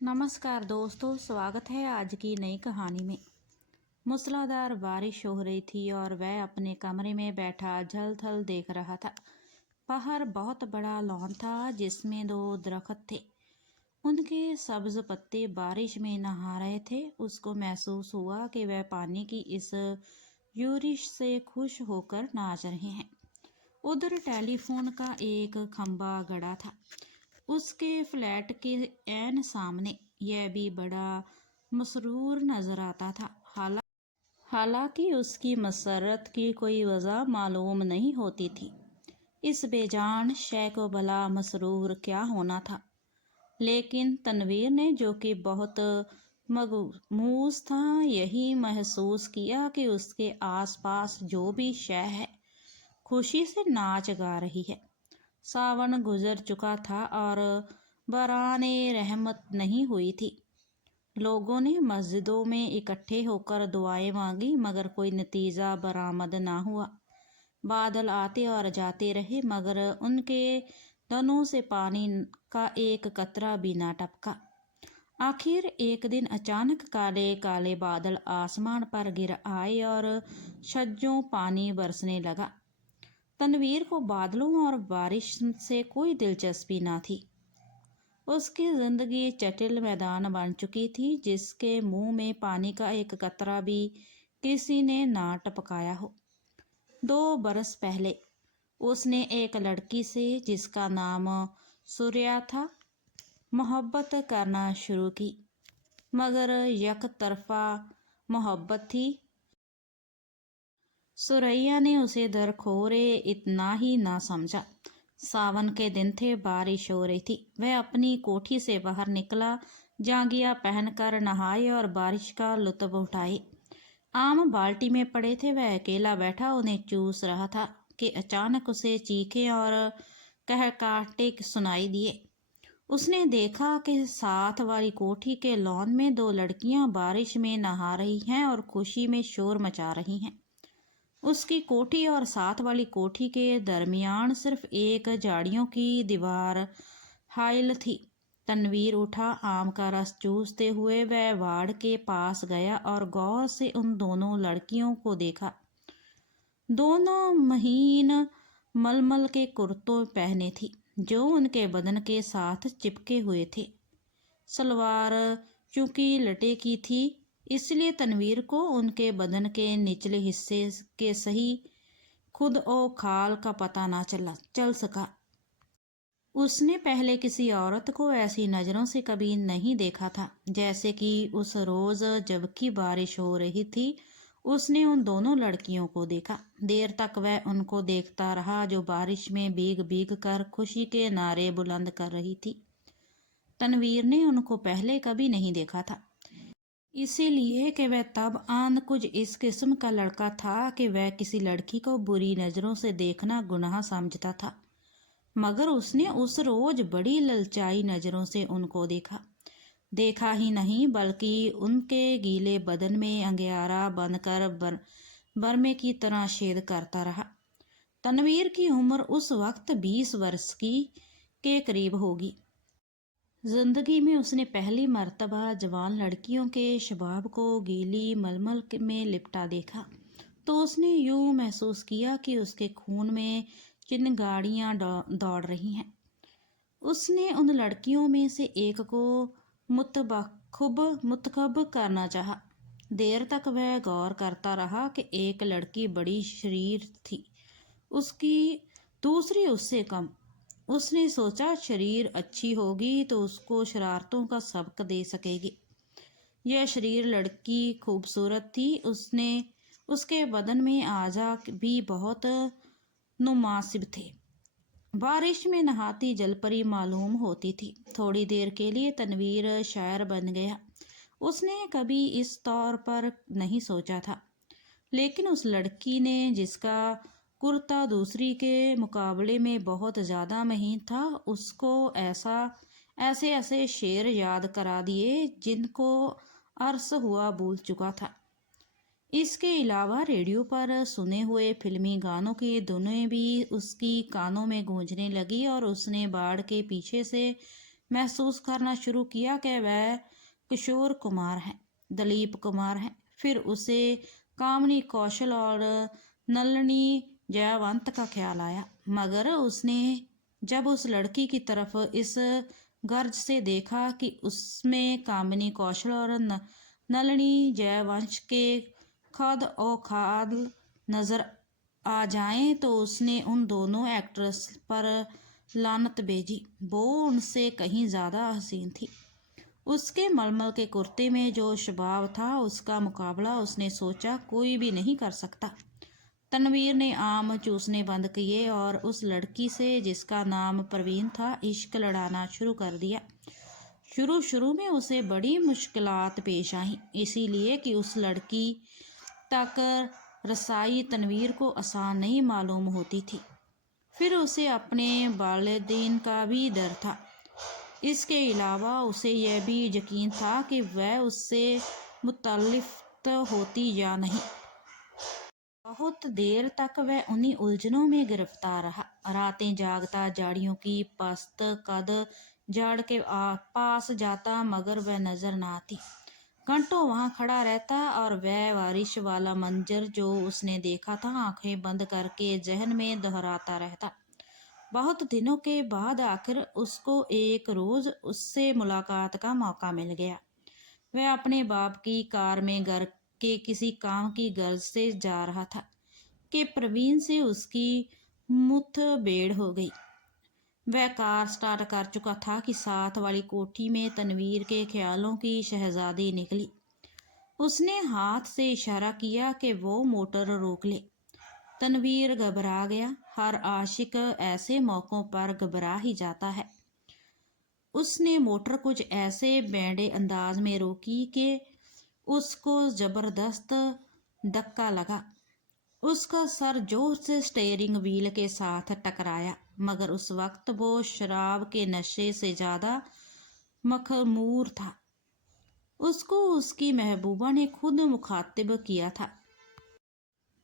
नमस्कार दोस्तों, स्वागत है आज की नई कहानी में। मूसलाधार बारिश हो रही थी और वह अपने कमरे में बैठा झल थल देख रहा था। बाहर बहुत बड़ा लॉन था जिसमें 2 दरख्त थे। उनके सब्ज पत्ते बारिश में नहा रहे थे। उसको महसूस हुआ कि वह पानी की इस यूरिश से खुश होकर नाच रहे हैं। उधर टेलीफोन का एक खंभा गड़ा था। उसके फ्लैट के ऐन सामने। यह भी बड़ा मसरूर नजर आता था। हालांकि उसकी मसरत की कोई वजह मालूम नहीं होती थी। इस बेजान शय को भला मसरूर क्या होना था। लेकिन तनवीर ने, जो कि बहुत मगमूस था, यही महसूस किया कि उसके आसपास जो भी शय है खुशी से नाच गा रही है। सावन गुजर चुका था और बराने रहमत नहीं हुई थी। लोगों ने मस्जिदों में इकट्ठे होकर दुआएं मांगी, मगर कोई नतीजा बरामद ना हुआ। बादल आते और जाते रहे, मगर उनके दनों से पानी का एक कतरा भी ना टपका। आखिर एक दिन अचानक काले काले बादल आसमान पर गिर आए और छज्जों पानी बरसने लगा। तनवीर को बादलों और बारिश से कोई दिलचस्पी ना थी। उसकी जिंदगी चटिल मैदान बन चुकी थी जिसके मुंह में पानी का एक कतरा भी किसी ने ना टपकाया हो। 2 बरस पहले उसने एक लड़की से, जिसका नाम सूर्या था, मोहब्बत करना शुरू की, मगर एक तरफा मोहब्बत थी। सुरैया ने उसे दरखोरे इतना ही ना समझा। सावन के दिन थे, बारिश हो रही थी। वह अपनी कोठी से बाहर निकला, जांगिया पहनकर नहाए और बारिश का लुत्फ उठाए। आम बाल्टी में पड़े थे। वह अकेला बैठा उन्हें चूस रहा था कि अचानक उसे चीखें और कहकाटे सुनाई दिए। उसने देखा कि साथ वाली कोठी के लॉन में 2 लड़कियां बारिश में नहा रही हैं और खुशी में शोर मचा रही हैं। उसकी कोठी और साथ वाली कोठी के दरमियान सिर्फ एक झाड़ियों की दीवार हाइल थी। तनवीर उठा, आम का रस चूसते हुए वह वाड़ के पास गया और गौर से उन दोनों लड़कियों को देखा। दोनों महीन मलमल के कुर्तों पहने थी जो उनके बदन के साथ चिपके हुए थे। सलवार चूंकि लटे की थी, इसलिए तनवीर को उनके बदन के निचले हिस्से के सही खुद और खाल का पता ना चल सका। उसने पहले किसी औरत को ऐसी नज़रों से कभी नहीं देखा था। जैसे कि उस रोज़ जबकि बारिश हो रही थी, उसने उन दोनों लड़कियों को देखा। देर तक वह उनको देखता रहा जो बारिश में भीग भीग कर खुशी के नारे बुलंद कर रही थी। तनवीर ने उनको पहले कभी नहीं देखा था, इसीलिए कि वह तब आन कुछ इस किस्म का लड़का था कि वह किसी लड़की को बुरी नज़रों से देखना गुनाह समझता था। मगर उसने उस रोज बड़ी ललचाई नज़रों से उनको देखा ही नहीं, बल्कि उनके गीले बदन में अंगियारा बनकर बरमे की तरह छेद करता रहा। तनवीर की उम्र उस वक्त 20 वर्ष के करीब होगी। जिंदगी में उसने पहली मर्तबा जवान लड़कियों के शबाब को गीली मलमल में लिपटा देखा तो उसने यूं महसूस किया कि उसके खून में चिंगारियां दौड़ रही हैं। उसने उन लड़कियों में से एक को मुतखब करना चाहा। देर तक वह गौर करता रहा कि एक लड़की बड़ी शरीर थी, उसकी दूसरी उससे कम। उसने सोचा शरीर अच्छी होगी तो उसको शरारतों का सबक दे सकेगी। यह शरीर लड़की खूबसूरत थी। उसके बदन में आजा भी बहुत मुनासिब थे। बारिश में नहाती जलपरी मालूम होती थी। थोड़ी देर के लिए तनवीर शायर बन गया। उसने कभी इस तौर पर नहीं सोचा था, लेकिन उस लड़की ने, जिसका कुर्ता दूसरी के मुकाबले में बहुत ज़्यादा महीन था, उसको ऐसे शेर याद करा दिए जिनको अरसा हुआ भूल चुका था। इसके अलावा रेडियो पर सुने हुए फिल्मी गानों की धुनें भी उसकी कानों में गूंजने लगी और उसने बाड़ के पीछे से महसूस करना शुरू किया कि वह किशोर कुमार हैं, दिलीप कुमार हैं। फिर उसे कामिनी कौशल और नलिनी जयवंत का ख्याल आया, मगर उसने जब उस लड़की की तरफ इस गर्ज से देखा कि उसमें कामिनी कौशल और नलिनी जयवंश के खद और खाद नजर आ जाएं, तो उसने उन दोनों एक्ट्रेस पर लानत भेजी। वो उनसे कहीं ज़्यादा हसीन थी। उसके मलमल के कुर्ते में जो शबाब था, उसका मुकाबला उसने सोचा कोई भी नहीं कर सकता। तनवीर ने आम चूसने बंद किए और उस लड़की से, जिसका नाम परवीन था, इश्क लड़ाना शुरू कर दिया। शुरू में उसे बड़ी मुश्किलात पेश आईं, इसीलिए कि उस लड़की तक रसाई तनवीर को आसान नहीं मालूम होती थी। फिर उसे अपने वालिदैन का भी डर था। इसके अलावा उसे यह भी यकीन था कि वह उससे मुतल्लिफ होती या नहीं। बहुत देर तक वह उन्हीं उलझनों में गिरफ्तार रहा। रातें जागता, झाड़ियों की पस्त कद झाड़ के पास जाता, मगर वह नजर न आती। घंटों वहां खड़ा रहता और वह बारिश वाला मंजर जो उसने देखा था, आंखें बंद करके जहन में दोहराता रहता। बहुत दिनों के बाद आखिर उसको एक रोज उससे मुलाकात का मौका मिल गया। वह अपने बाप की कार में घर के किसी काम की गर्ज से जा रहा था कि प्रवीण से उसकी मुठभेड़ हो गई। वह कार स्टार्ट कर चुका था कि साथ वाली कोठी में तनवीर के ख्यालों की शहजादी निकली। उसने हाथ से इशारा किया कि वो मोटर रोक ले। तनवीर घबरा गया। हर आशिक ऐसे मौक़ों पर घबरा ही जाता है। उसने मोटर कुछ ऐसे बैंडे अंदाज में रोकी कि उसको जबरदस्त धक्का लगा। उसका सर जोर से स्टीयरिंग व्हील के साथ टकराया, मगर उस वक्त वो शराब के नशे से ज़्यादा मखमूर था। उसको उसकी महबूबा ने खुद मुखातिब किया था।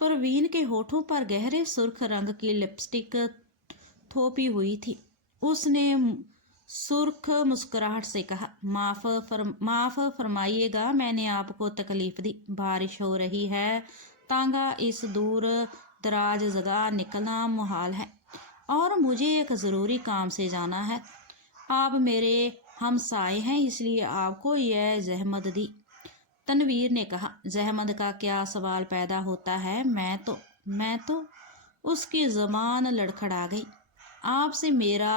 परवीन के होठों पर गहरे सुर्ख रंग की लिपस्टिक थोपी हुई थी। उसने सुर्ख मुस्कुराहट से कहा, माफ़ फरमाइएगा, मैंने आपको तकलीफ दी। बारिश हो रही है, तांगा इस दूर दराज जगह निकलना मुहाल है और मुझे एक ज़रूरी काम से जाना है। आप मेरे हमसाए हैं, इसलिए आपको यह जहमत दी। तनवीर ने कहा, जहमत का क्या सवाल पैदा होता है। मैं तो उसकी ज़बान लड़खड़ा गई। आपसे मेरा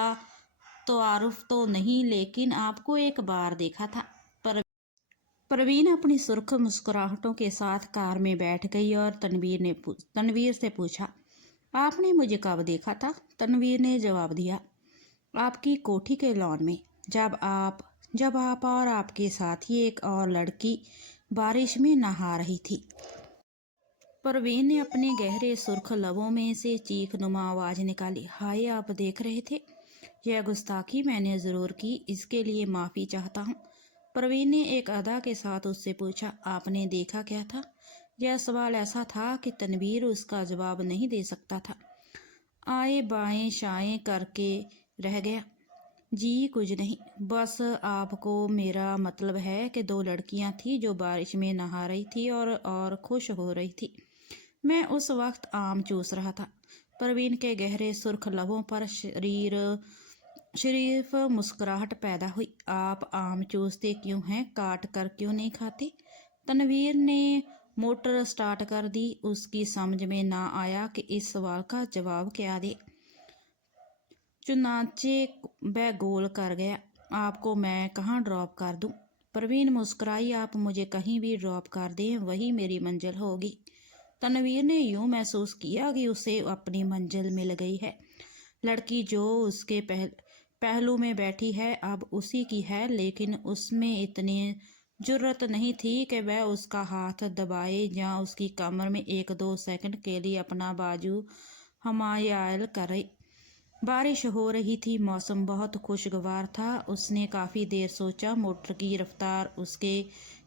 तारुफ तो नहीं, लेकिन आपको एक बार देखा था। परवीन अपनी सुर्ख मुस्कुराहटों के साथ कार में बैठ गई और तनवीर से पूछा, आपने मुझे कब देखा था? तनवीर ने जवाब दिया, आपकी कोठी के लॉन में, जब आप और आपके साथी एक और लड़की बारिश में नहा रही थी। परवीन ने अपने गहरे सुर्ख लबों में से चीखनुमा आवाज़ निकाली, हाय, आप देख रहे थे? यह गुस्ताखी मैंने ज़रूर की, इसके लिए माफ़ी चाहता हूँ। परवीन ने एक अदा के साथ उससे पूछा, आपने देखा क्या था? यह सवाल ऐसा था कि तनवीर उसका जवाब नहीं दे सकता था। आए बाएं शाएं करके रह गया। जी कुछ नहीं, बस आपको मेरा मतलब है कि दो लड़कियां थी जो बारिश में नहा रही थी और खुश हो रही थी। मैं उस वक्त आम चूस रहा था। परवीन के गहरे सुर्ख लबों पर शरीफ मुस्कुराहट पैदा हुई। आप आम चूसते क्यों हैं, काट कर क्यों नहीं खाते? तनवीर ने मोटर स्टार्ट कर दी। उसकी समझ में ना आया कि इस सवाल का जवाब क्या दे। चुनाचे वह गोल कर गया, आपको मैं कहाँ ड्रॉप कर दूँ? परवीन मुस्कुराई, आप मुझे कहीं भी ड्रॉप कर दें, वही मेरी मंजिल होगी। तनवीर ने यूं महसूस किया कि उसे अपनी मंजिल मिल गई है। लड़की जो उसके पहलू में बैठी है अब उसी की है, लेकिन उसमें इतनी जुर्रत नहीं थी कि वह उसका हाथ दबाए या उसकी कमर में 1-2 सेकंड के लिए अपना बाजू हमायल करे। बारिश हो रही थी, मौसम बहुत खुशगवार था। उसने काफ़ी देर सोचा। मोटर की रफ्तार उसके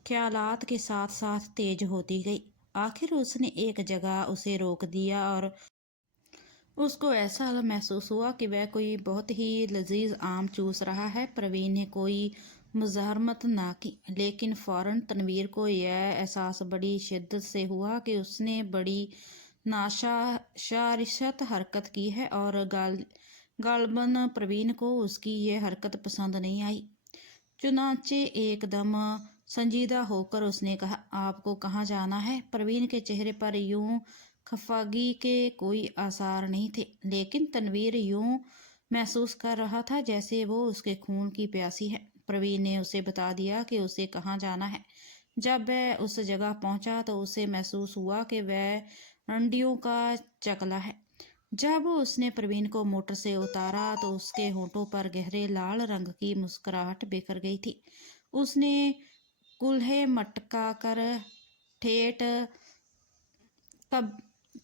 ख्यालात के साथ साथ तेज होती गई। आखिर उसने एक जगह उसे रोक दिया और اس کو ایسا محسوس ہوا کہ وہ کوئی بہت ہی لذیذ آم چوس رہا ہے۔ پروین نے کوئی مزاحمت نہ کی، لیکن فوراً تنویر کو یہ احساس بڑی شدت سے ہوا کہ اس نے بڑی ناشائستہ حرکت کی ہے، اور غالباً پروین کو اس کی یہ حرکت پسند نہیں آئی۔ چنانچہ ایک دم سنجیدہ ہو کر اس نے کہا، آپ کو کہاں جانا ہے؟ پروین کے چہرے پر یوں خفگی کے کوئی آثار نہیں تھے، لیکن تنویر یوں محسوس کر رہا تھا جیسے وہ اس کے خون کی پیاسی ہے۔ پروین نے اسے بتا دیا کہ اسے کہاں جانا ہے۔ جب وہ اس جگہ پہنچا تو اسے محسوس ہوا کہ وہ رنڈیوں کا چکلا ہے۔ جب اس نے پروین کو موٹر سے اتارا تو اس کے ہونٹوں پر گہرے لال رنگ کی مسکراہٹ بکھر گئی تھی۔ اس نے کولہے مٹکا کر ٹھیٹھ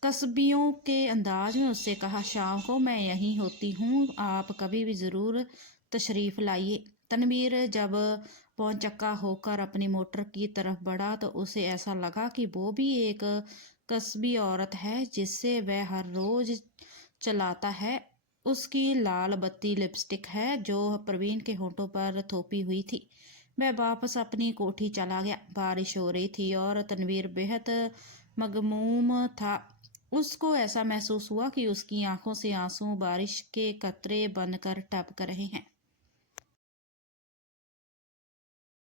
قصبیوں کے انداز میں اس سے کہا، شام کو میں یہیں ہوتی ہوں، آپ کبھی بھی ضرور تشریف لائیے۔ تنویر جب پونچکا ہو کر اپنی موٹر کی طرف بڑھا تو اسے ایسا لگا کہ وہ بھی ایک قصبی عورت ہے جس سے وہ ہر روز چلاتا ہے۔ اس کی لال بتی لپسٹک ہے جو پروین کے ہونٹوں پر تھوپی ہوئی تھی۔ وہ واپس اپنی کوٹھی چلا گیا۔ بارش ہو رہی تھی اور تنویر بہت مغموم تھا۔ اس کو ایسا محسوس ہوا کہ اس کی آنکھوں سے آنسو بارش کے قطرے بن کر ٹپک رہے ہیں۔